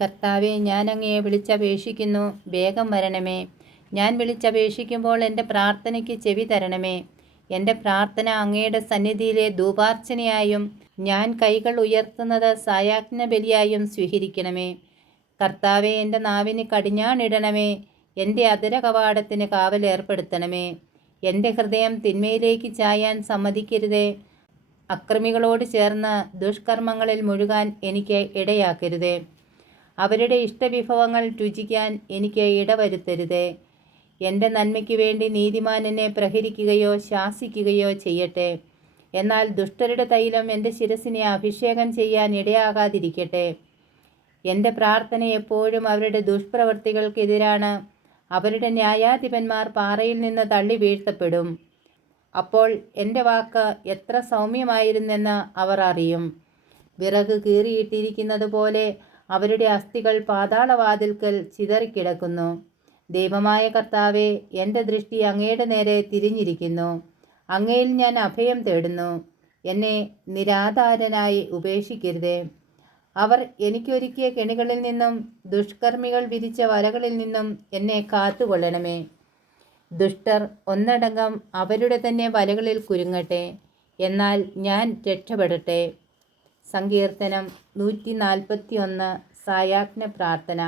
കർത്താവെ, ഞാൻ അങ്ങയെ വിളിച്ചപേക്ഷിക്കുന്നു, വേഗം വരണമേ. ഞാൻ വിളിച്ചപേക്ഷിക്കുമ്പോൾ എൻ്റെ പ്രാർത്ഥനയ്ക്ക് ചെവി തരണമേ. എൻ്റെ പ്രാർത്ഥന അങ്ങയുടെ സന്നിധിയിലെ ധൂപാർച്ചനയായും ഞാൻ കൈകൾ ഉയർത്തുന്നത് സായാജ്ഞബലിയായും സ്വീകരിക്കണമേ. കർത്താവെ, എൻ്റെ നാവിന് കടിഞ്ഞാണിടണമേ. എൻ്റെ അധര കവാടത്തിന് കാവലേർപ്പെടുത്തണമേ. എൻ്റെ ഹൃദയം തിന്മയിലേക്ക് ചായാൻ സമ്മതിക്കരുതേ. അക്രമികളോട് ചേർന്ന് ദുഷ്കർമ്മങ്ങളിൽ മുഴുകാൻ എനിക്ക് ഇടയാക്കരുതേ. അവരുടെ ഇഷ്ടവിഭവങ്ങൾ രുചിക്കാൻ എനിക്ക് ഇടവരുത്തരുതേ. എൻ്റെ നന്മയ്ക്ക് വേണ്ടി നീതിമാൻ എന്നെ പ്രഹരിക്കുകയോ ശാസിക്കുകയോ ചെയ്യട്ടെ. എന്നാൽ ദുഷ്ടരുടെ തൈലം എൻ്റെ ശിരസിനെ അഭിഷേകം ചെയ്യാൻ ഇടയാകാതിരിക്കട്ടെ. എൻ്റെ പ്രാർത്ഥന എപ്പോഴും അവരുടെ ദുഷ്പ്രവൃത്തികൾക്കെതിരാണ്. അവരുടെ ന്യായാധിപന്മാർ പാറയിൽ നിന്ന് തള്ളി വീഴ്ത്തപ്പെടും. അപ്പോൾ എൻ്റെ വാക്ക് എത്ര സൗമ്യമായിരുന്നെന്ന് അവർ അറിയും. വിറക് കീറിയിട്ടിരിക്കുന്നത് പോലെ അവരുടെ അസ്ഥികൾ പാതാളവാതിൽക്കൽ ചിതറിക്കിടക്കുന്നു. ദൈവമായ കർത്താവെ, എൻ്റെ ദൃഷ്ടി അങ്ങയുടെ നേരെ തിരിഞ്ഞിരിക്കുന്നു. അങ്ങയിൽ ഞാൻ അഭയം തേടുന്നു. എന്നെ നിരാധാരനായി ഉപേക്ഷിക്കരുതേ. അവർ എനിക്കൊരുക്കിയ കെണികളിൽ നിന്നും ദുഷ്കർമ്മികൾ വിരിച്ച വലകളിൽ നിന്നും എന്നെ കാത്തുകൊള്ളണമേ. ദുഷ്ടർ ഒന്നടങ്കം അവരുടെ തന്നെ വലകളിൽ കുരുങ്ങട്ടെ, എന്നാൽ ഞാൻ രക്ഷപ്പെടട്ടെ. സങ്കീർത്തനം 141 സായാജ്ഞ പ്രാർത്ഥന.